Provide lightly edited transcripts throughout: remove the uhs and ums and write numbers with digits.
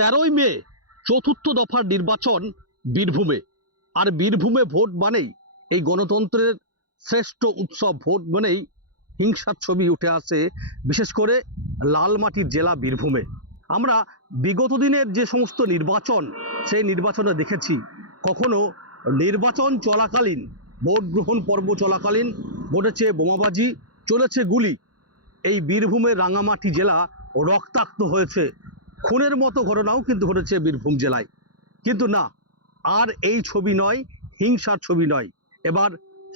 13ই মে চতুর্থ দফার নির্বাচন বীরভূমে। আর বীরভূমে ভোট মানেই এই গণতন্ত্রের শ্রেষ্ঠ উৎসব, ভোট মানেই হিংসার ছবি উঠে আসে, বিশেষ করে লালমাটির জেলা বীরভূমে। আমরা বিগত দিনের যে সমস্ত নির্বাচন, সেই নির্বাচনে দেখেছি কখনো নির্বাচন চলাকালীন, ভোট গ্রহণ পর্ব চলাকালীন ঘটেছে বোমাবাজি, চলেছে গুলি। এই বীরভূমের রাঙামাটি জেলা রক্তাক্ত হয়েছে, খুনের মতো ঘটনাও কিন্তু ঘটেছে বীরভূম জেলায়। কিন্তু না, আর এই ছবি নয়, হিংসার ছবি নয়। এবার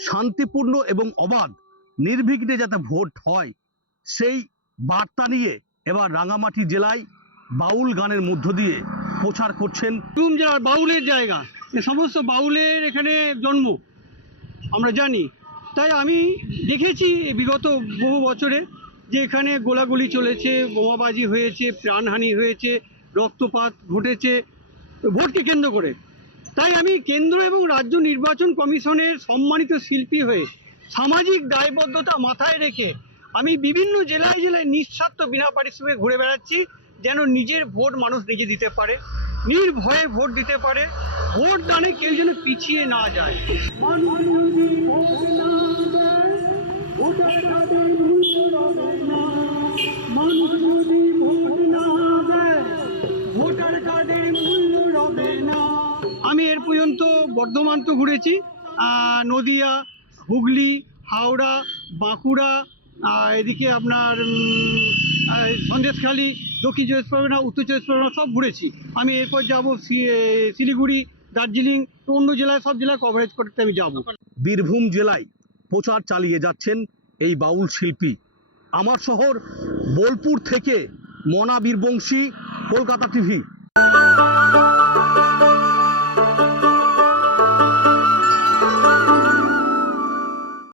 শান্তিপূর্ণ এবং অবাধ নির্বিঘ্নে যাতে ভোট হয়, সেই বার্তা নিয়ে এবার রাঙামাটি জেলায় বাউল গানের মধ্য দিয়ে প্রচার করছেন। বীরভূম জেলার বাউলের জায়গা, এ সমস্ত বাউলের এখানে জন্ম আমরা জানি। তাই আমি দেখেছি বিগত বহু বছরে যে এখানে গোলাগুলি চলেছে, বোমাবাজি হয়েছে, প্রাণহানি হয়েছে, রক্তপাত ঘটেছে ভোটকে কেন্দ্র করে। তাই আমি কেন্দ্র এবং রাজ্য নির্বাচন কমিশনের সম্মানিত শিল্পী হয়ে সামাজিক দায়বদ্ধতা মাথায় রেখে আমি বিভিন্ন জেলায় জেলায় নিঃস্বার্থ বিনা পারিশ্রমিকে ঘুরে বেড়াচ্ছি, যেন নিজের ভোট মানুষ নিজে দিতে পারে, নির্ভয়ে ভোট দিতে পারে, ভোট দানে কেউ যেন পিছিয়ে না যায়। আমি এর পর্যন্ত বর্ধমান তো ঘুরেছি, নদিয়া, হুগলি, হাওড়া, বাঁকুড়া, এদিকে আপনার সন্দেশখালী, দক্ষিণ চব্বিশ পরগনা, উত্তর চব্বিশ পরগনা সব ঘুরেছি। আমি এরপর যাব শিলিগুড়ি, দার্জিলিং, অন্য জেলায়, সব জেলায় কভারেজ করতে আমি যাব। বীরভূম জেলায় প্রচার চালিয়ে যাচ্ছেন এই বাউল শিল্পী। আমার শহর বোলপুর থেকে মনা বীরবংশী, কলকাতা টিভি।